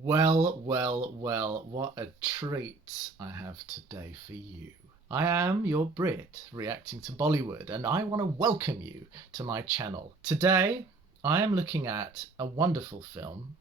Well, what a treat I have today for you. I am your Brit reacting to Bollywood, and I want to welcome you to my channel. Today, I am looking at a wonderful film.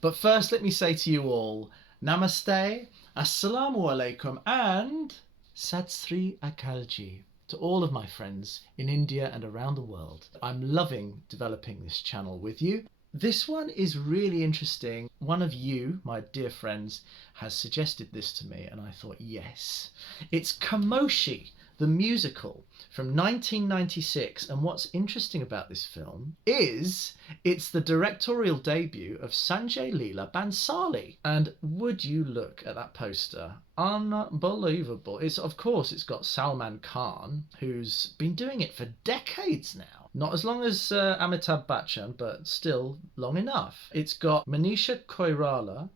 But first, let me say to you all, Namaste, Assalamu Alaikum, and Sat Sri Akal Ji to all of my friends in India and around the world. I'm loving developing this channel with you. This one is really interesting. One of you, my dear friends, has suggested this to me and I thought, yes. It's Khamoshi, the musical from 1996, and what's interesting about this film is it's the directorial debut of Sanjay Leela Bhansali. And would you look at that poster? Unbelievable. Of course it's got Salman Khan, who's been doing it for decades now. Not as long as Amitabh Bachchan, but still long enough. It's got Manisha Koirala,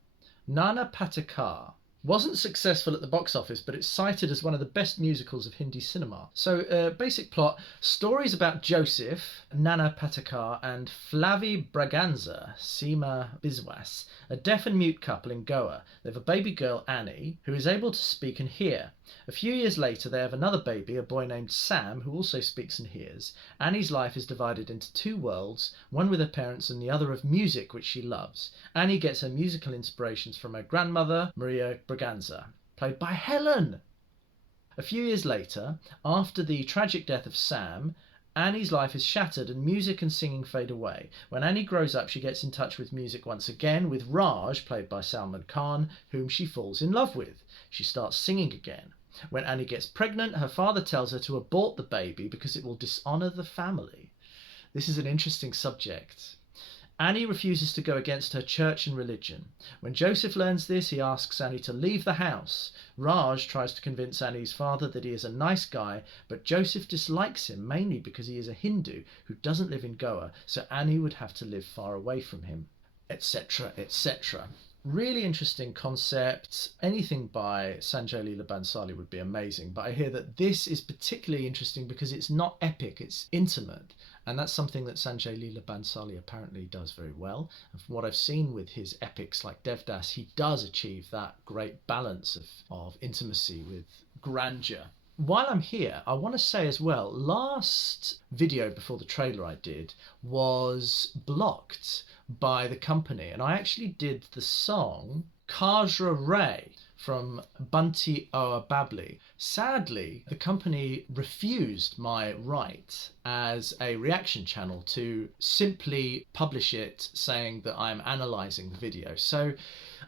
Nana Patekar. Wasn't successful at the box office, but it's cited as one of the best musicals of Hindi cinema. So, basic plot, stories about Joseph, Nana Patekar, and Flavie Braganza, Seema Biswas, a deaf and mute couple in Goa. They have a baby girl, Annie, who is able to speak and hear. A few years later, they have another baby, a boy named Sam, who also speaks and hears. Annie's life is divided into two worlds, one with her parents and the other of music, which she loves. Annie gets her musical inspirations from her grandmother, Maria Braganza, played by Helen. A few years later, after the tragic death of Sam, Annie's life is shattered and music and singing fade away. When Annie grows up, she gets in touch with music once again with Raj, played by Salman Khan, whom she falls in love with. She starts singing again. When Annie gets pregnant, her father tells her to abort the baby because it will dishonour the family. This is an interesting subject. Annie refuses to go against her church and religion. When Joseph learns this, he asks Annie to leave the house. Raj tries to convince Annie's father that he is a nice guy, but Joseph dislikes him mainly because he is a Hindu who doesn't live in Goa, so Annie would have to live far away from him, etc., etc. Really interesting concept. Anything by Sanjay Leela Bhansali would be amazing, but I hear that this is particularly interesting because it's not epic, it's intimate, and that's something that Sanjay Leela Bhansali apparently does very well. And from what I've seen with his epics like Devdas, he does achieve that great balance of intimacy with grandeur. While I'm here, I want to say as well, last video before the trailer I did was blocked by the company, and I actually did the song Kajra Ray from Bunty Oa Babli. Sadly, the company refused my right as a reaction channel to simply publish it saying that I'm analysing the video. So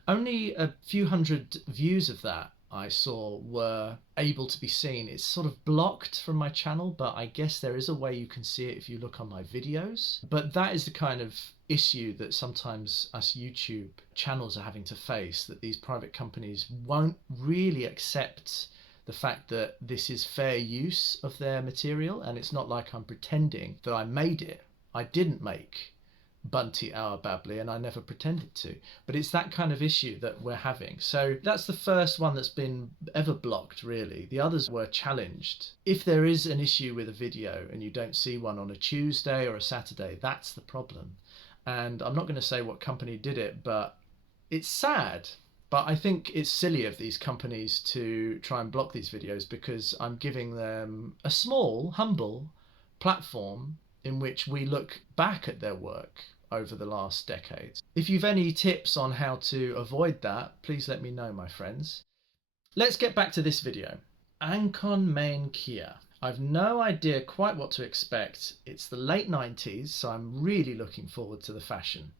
only a few hundred views of that I saw were able to be seen. It's sort of blocked from my channel, but I guess there is a way you can see it if you look on my videos. But that is the kind of issue that sometimes us YouTube channels are having to face, that these private companies won't really accept the fact that this is fair use of their material, and it's not like I'm pretending that I made it. I didn't make Bunty Our Babli, and I never pretended to, but it's that kind of issue that we're having. So that's the first one that's been ever blocked, really. The others were challenged. If there is an issue with a video and you don't see one on a Tuesday or a Saturday, that's the problem. And I'm not going to say what company did it, but it's sad. But I think it's silly of these companies to try and block these videos, because I'm giving them a small, humble platform in which we look back at their work over the last decades. If you've any tips on how to avoid that, please let me know, my friends. Let's get back to this video. AANKHON MEIN KYA. I've no idea quite what to expect. It's the late 90s, so I'm really looking forward to the fashion.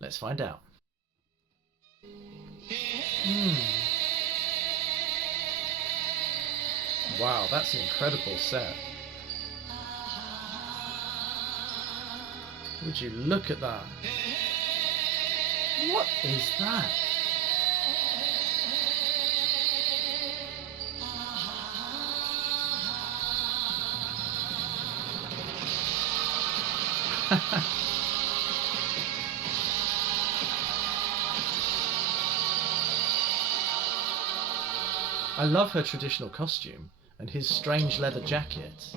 Let's find out. Wow, that's an incredible set. Would you look at that? What is that? I love her traditional costume and his strange leather jacket.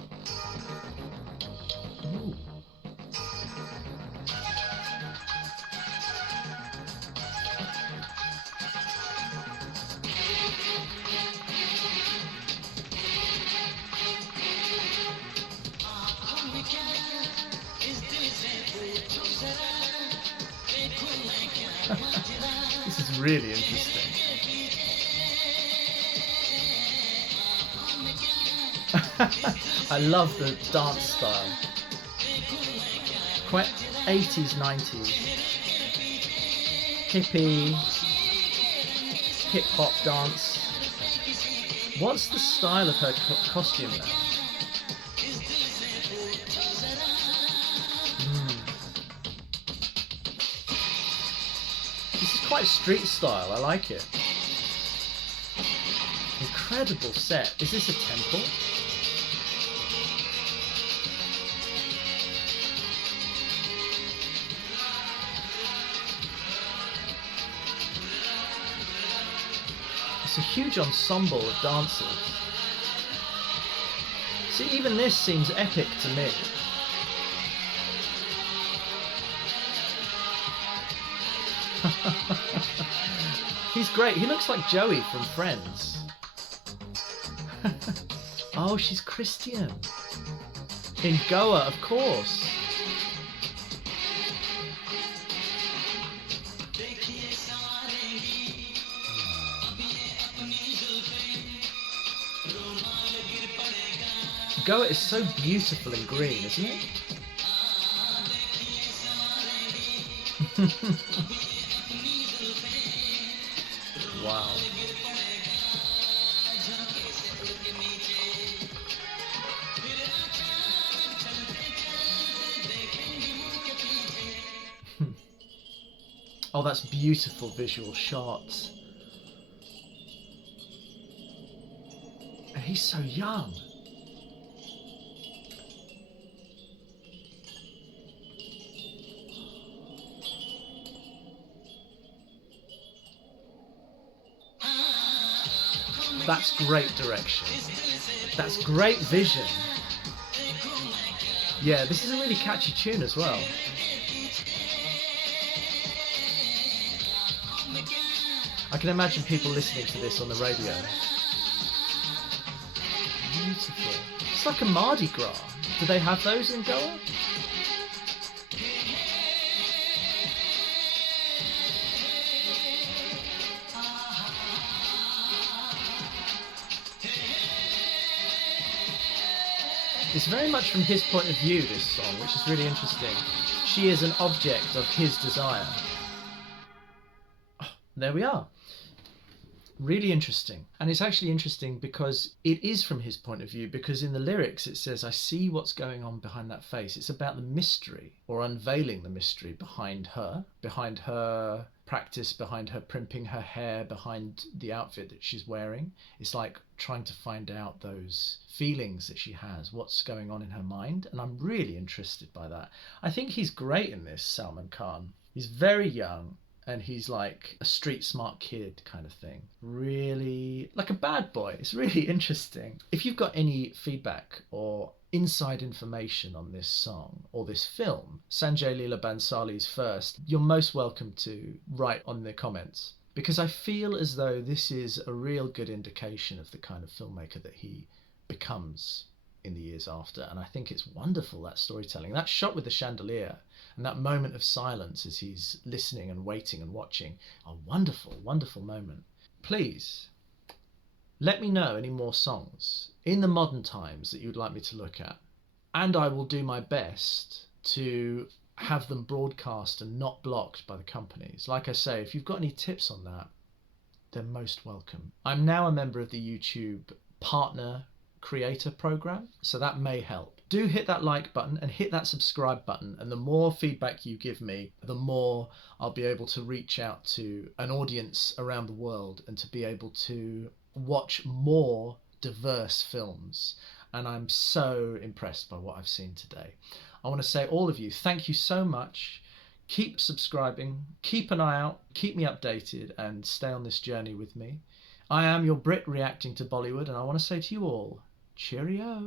Ooh. This is really interesting. I love the dance style. Quite 80s, 90s. Hippie, hip hop dance. What's the style of her costume now? This is quite street style, I like it. Incredible set. Is this a temple? It's a huge ensemble of dancers. See, even this seems epic to me. He's great. He looks like Joey from Friends. Oh, she's Christian. In Goa, of course. Goa is so beautiful and green, isn't it? Wow. Oh, that's beautiful visual shots. He's so young. That's great direction. That's great vision. Yeah, this is a really catchy tune as well. I can imagine people listening to this on the radio. Beautiful. It's like a Mardi Gras. Do they have those in Goa? It's very much from his point of view, this song, which is really interesting. She is an object of his desire. Oh, there we are. Really interesting. And it's actually interesting because it is from his point of view, because in the lyrics it says, I see what's going on behind that face. It's about the mystery, or unveiling the mystery behind her practice, behind her primping her hair, behind the outfit that she's wearing. It's like trying to find out those feelings that she has, what's going on in her mind. And I'm really interested by that. I think he's great in this, Salman Khan. He's very young. And he's like a street smart kid kind of thing. Really like a bad boy. It's really interesting. If you've got any feedback or inside information on this song or this film, Sanjay Leela Bansali's first, you're most welcome to write on the comments. Because I feel as though this is a real good indication of the kind of filmmaker that he becomes in the years after. And I think it's wonderful, that storytelling. That shot with the chandelier and that moment of silence as he's listening and waiting and watching, a wonderful, wonderful moment. Please, let me know any more songs in the modern times that you'd like me to look at. And I will do my best to have them broadcast and not blocked by the companies. Like I say, if you've got any tips on that, they're most welcome. I'm now a member of the YouTube Partner Creator program, so that may help. Do hit that like button and hit that subscribe button, and the more feedback you give me, the more I'll be able to reach out to an audience around the world and to be able to watch more diverse films. And I'm so impressed by what I've seen today. I want to say, all of you, thank you so much. Keep subscribing, keep an eye out, keep me updated, and stay on this journey with me. I am your Brit reacting to Bollywood, and I want to say to you all, cheerio.